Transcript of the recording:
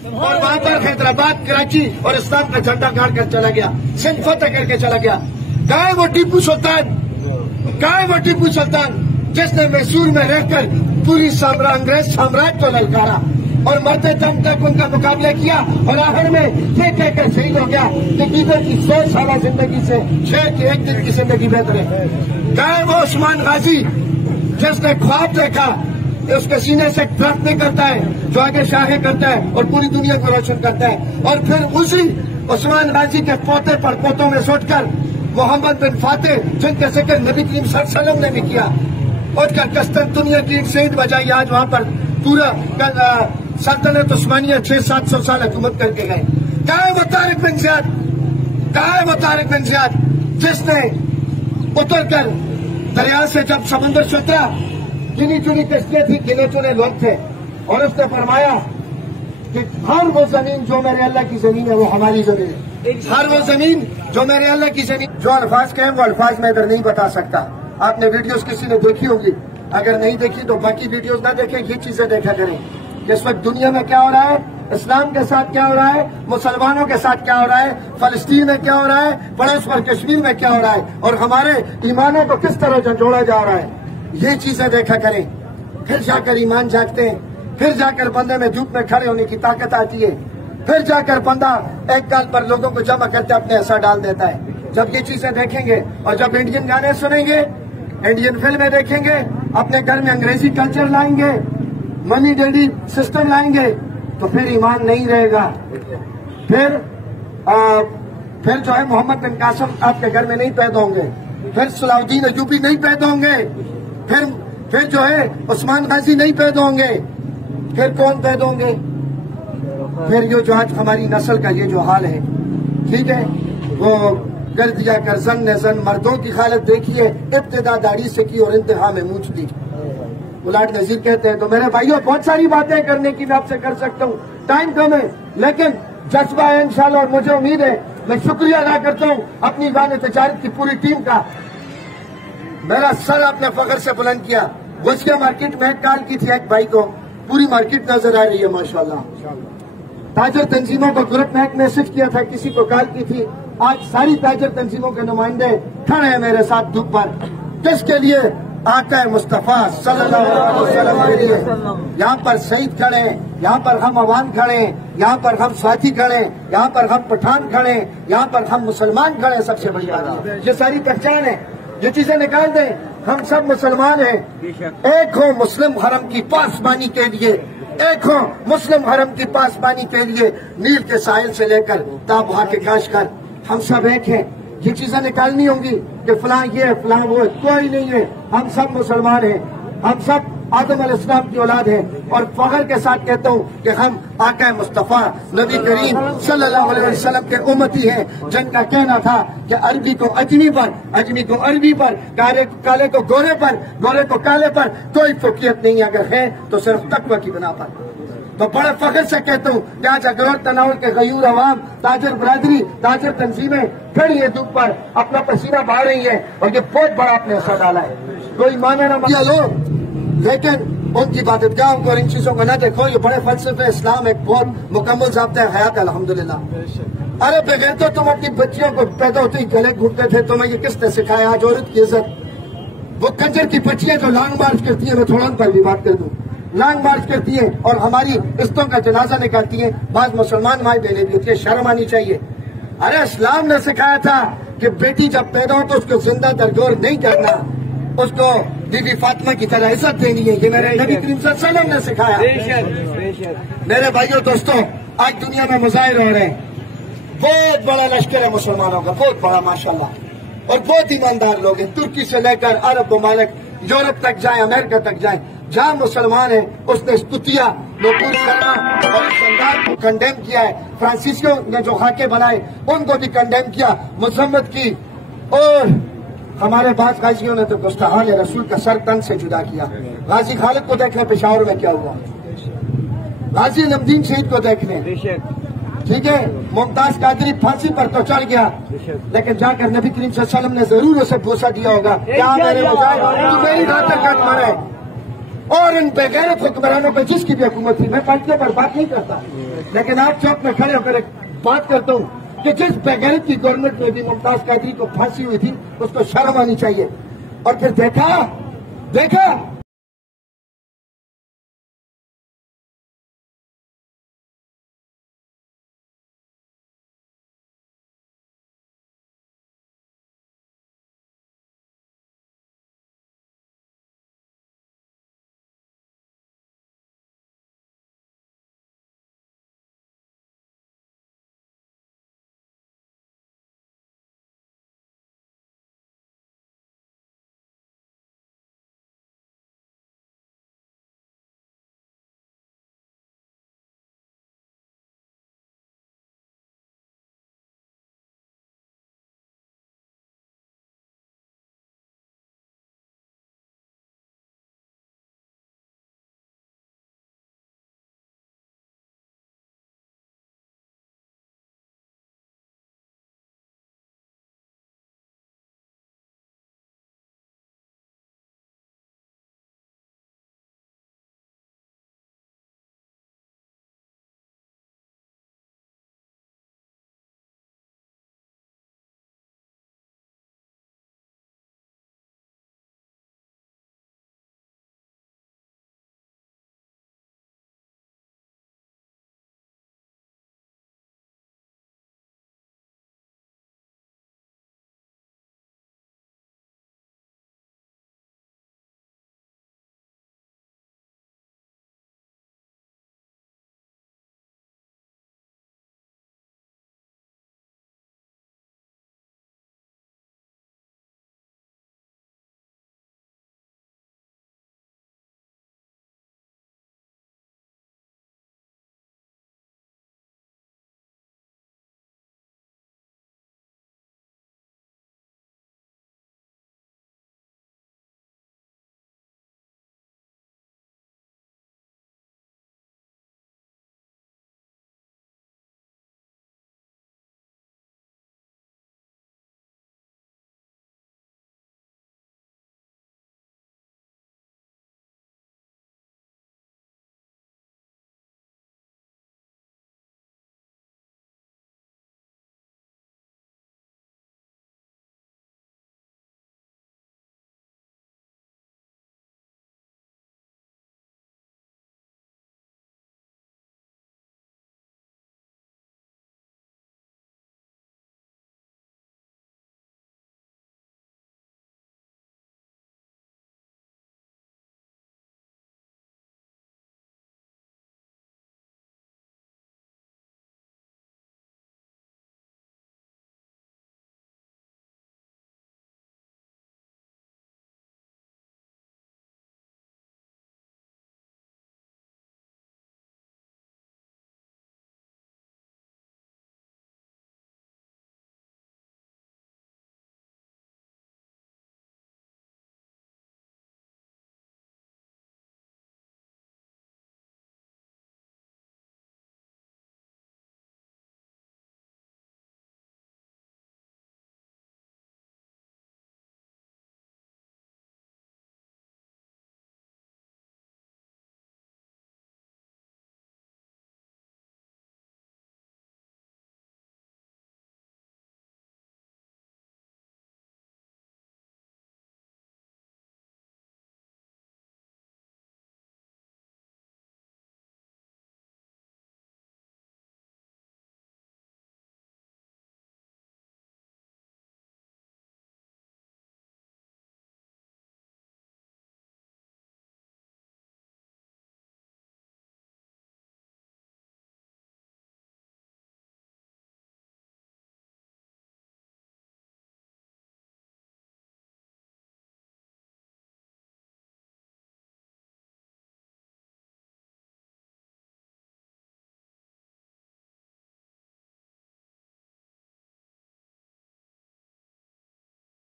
और वहां पर हैदराबाद, कराची और इस्लाम का झंडा गाड़ कर चला गया, सिंध फतेह करके चला गया। कहा वो टीपू सुल्तान, कहा वो टीपू सुल्तान जिसने मैसूर में रहकर पूरी अंग्रेज साम्राज्य को ललकारा और मरते दम तक उनका मुकाबला किया और आखिर में ये कहकर शहीद हो गया कि कीदर की 100 साल जिंदगी से शेर की एक दिन की जिंदगी बेहतर है। कहा वो उस्मान गाजी जिसने ख्वाब देखा, उसके सीने से प्रार्थना करता है, जो आगे शाहे करता है और पूरी दुनिया को रोशन करता है। और फिर उसी उस्मान गाजी के पोते पर पोतों में सोचकर मोहम्मद बिन फातेह, जिनके जिक्र नबी करीम सल्लल्लाहु अलैहि वसल्लम ने भी किया, उठकर कस्तंतुनिया की एक शहीद बजाई। आज वहां पर पूरा सल्तनत उस्मानिया 600-700 साल हुकूमत करके गए। कहा है वो तारिक बिन ज़ियाद, कहा है वो तारिक बिन ज़ियाद जिसने उतरकर दरिया से जब समुद्र से उतरा, गिनी चुनी कश्तियां थी, गिने चुने लोग थे, और उसने फरमाया कि हर वो जमीन जो मेरे अल्लाह की जमीन है वो हमारी जमीन है। हर वो जमीन जो मेरे अल्लाह की जमीन। जो अल्फाज कहें वो अल्फाज मैं इधर नहीं बता सकता। आपने वीडियोस किसी ने देखी होगी, अगर नहीं देखी तो बाकी वीडियोस ना देखें, ये चीजें देखा करें कि इस वक्त दुनिया में क्या हो रहा है, इस्लाम के साथ क्या हो रहा है, मुसलमानों के साथ क्या हो रहा है, फलस्तीन में क्या हो रहा है, पड़ोस पर कश्मीर में क्या हो रहा है, और हमारे ईमानों को किस तरह झंझोड़ा जा रहा है। ये चीजें देखा करें, फिर जाकर ईमान जागते हैं, फिर जाकर बंदे में धूप में खड़े होने की ताकत आती है, फिर जाकर बंदा एक गाल पर लोगों को जमा करके अपने असर डाल देता है। जब ये चीजें देखेंगे और जब इंडियन गाने सुनेंगे, इंडियन फिल्में देखेंगे, अपने घर में अंग्रेजी कल्चर लाएंगे, मनी डैडी सिस्टम लाएंगे, तो फिर ईमान नहीं रहेगा। फिर जो है मोहम्मद बिन कासिम आपके घर में नहीं पैदा होंगे, फिर सलाउद्दीन अयूबी नहीं पैदा होंगे, फिर जो है उस्मान गाजी नहीं पैदा होंगे, फिर कौन पैदा होंगे? फिर ये जो आज हमारी नस्ल का ये जो हाल है, ठीक है, वो कर दिया कर जन ने जन, मर्दों की हालत देखिए, इब्तिदा दाढ़ी से की और इंतहा में मूंछ दी। उलाट नजीर कहते हैं। तो मेरे भाइयों, बहुत सारी बातें करने की मैं आपसे कर सकता हूँ, टाइम कम है, लेकिन जज्बा है इंशाल्लाह, और मुझे उम्मीद है। मैं शुक्रिया अदा करता हूँ अपनी गाने तजारत की पूरी टीम का। मेरा सर आपने फख्र से बुलंद किया। गुस्सिया मार्केट में कॉल की थी एक भाई को, पूरी मार्केट नजर आ रही है माशाल्लाह। ताजर तंजीमों को ग्रुप में एक मैसेज किया था, किसी को कॉल की थी। आज सारी ताजर तंजीमों के नुमाइंदे खड़े हैं मेरे साथ धूप पर, किसके लिए? आका मुस्तफा सल्लल्लाहु अलैहि वसल्लम के लिए। यहाँ पर शहीद खड़े हैं, यहाँ पर हम अवान खड़े हैं, यहाँ पर हम साथी खड़े हैं, यहाँ पर हम पठान खड़े हैं, यहाँ पर हम मुसलमान खड़े हैं। सबसे बड़ी बात ये सारी पहचान है, ये चीजें निकाल दें, हम सब मुसलमान हैं। एक हो मुस्लिम हरम की पासबानी के लिए, एक हो मुस्लिम हरम की पासबानी के लिए, नील के साहिल से लेकर ताबहा के काश कर, हम सब एक हैं। ये चीजें निकालनी होंगी कि फलां ये है, फलां वो है, कोई नहीं है। हम सब मुसलमान हैं, हम सब आदम अलैहिस्सलाम की औलाद है। और फख्र के साथ कहता हूँ कि हम आका मुस्तफा नबी करीम सल्लल्लाहु अलैहि वसल्लम के उम्मती हैं, जिनका कहना था कि अरबी को अजमी पर, अजमी को अरबी पर, काले को गोरे पर, गोरे को काले पर कोई फौकियत नहीं, अगर है तो सिर्फ तकवा की बिना पर। तो बड़े फख्र से कहता हूँ कि आज अगरोर तनाउल के गयूर अवाम, ताजर बरादरी, ताजर तंजीमें फिर ये धूप पर अपना पसीना बहा रही है, और ये बहुत बड़ा आपने असर डाला है। कोई माने ना माने लो, लेकिन उनकी इबादतगाह को और इन चीजों को न देखो। ये बड़े फलसफे इस्लाम एक बहुत मुकम्मल ज़ाब्ता है हयात अल्हम्दुलिल्लाह। अरे बगैर तो तुम अपनी बच्चियों को पैदा होते ही गले घूटते थे, तुम्हें ये किसने सिखाया? आज औरत की इज्जत, वो कंजर की बच्चियां जो लॉन्ग मार्च करती है, मैं थोड़ा उन पर भी बात कर दूं, लॉन्ग मार्च करती है और हमारी रिश्तों का जनाजा निकालती है। बाद मुसलमान माई बहने भी होती है, शर्म आनी चाहिए। अरे इस्लाम ने सिखाया था कि बेटी जब पैदा हो तो उसको जिंदा दरगोर नहीं करना, उसको बीबी फातिमा की तरह इज्जत देनी है। ये मेरे नबी करीम सल्लल्लाहु अलैहि वसल्लम ने सिखाया। मेरे भाइयों दोस्तों, आज दुनिया में मुजाहिर हो रहे हैं, बहुत बड़ा लश्कर है मुसलमानों का, बहुत बड़ा माशाल्लाह, और बहुत ईमानदार लोग हैं। तुर्की से लेकर अरब ममालिक, यूरोप तक जाए, अमेरिका तक जाए, जहाँ मुसलमान है उसने स्तुतिया, नूपुर शर्मा और शानदार को कंडेम किया है। फ्रांसीसियों ने जो खाके बनाए उनको भी कंडेम किया, मजम्मत की। और हमारे पास गाजियों ने तो गुस्ताहान रसूल का सर तन से जुदा किया। गाजी खालिद को देखने पेशावर में क्या हुआ, गाजी नमदीन शहीद को देखने, ठीक है, मुमताज कादरी फांसी पर तो चढ़ गया, लेकिन जाकर नबी करीम सल्लल्लाहु अलैहि वसल्लम ने जरूर उसे भूसा दिया होगा, क्या मेरे बजाय तुम्हें रात तक मरे। और इन बेगैरत हुक्मरानों पर जिसकी भी हुकूमत थी, मैं पार्टियों पर बात नहीं करता, लेकिन आप चौक में खड़े होकर एक बात करता हूँ कि जिस बेगैरत की गवर्नमेंट में भी मुमताज कादरी को फांसी हुई थी उसको शर्म आनी चाहिए। और फिर देखा